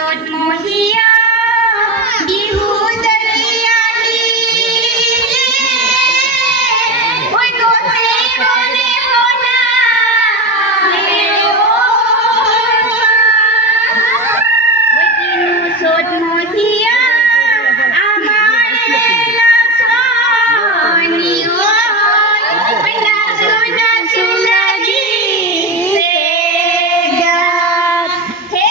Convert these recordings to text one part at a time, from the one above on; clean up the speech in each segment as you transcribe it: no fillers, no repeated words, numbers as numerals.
চ'ত মহীয়া বিহু জলিয়ালি ঐ গছে বনে বনা ঐ কিনো চ'ত মহীয়া আমাৰ নাচনি ঐ নাচো নাচো লাগিছে গাত হে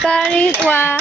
Kari kwa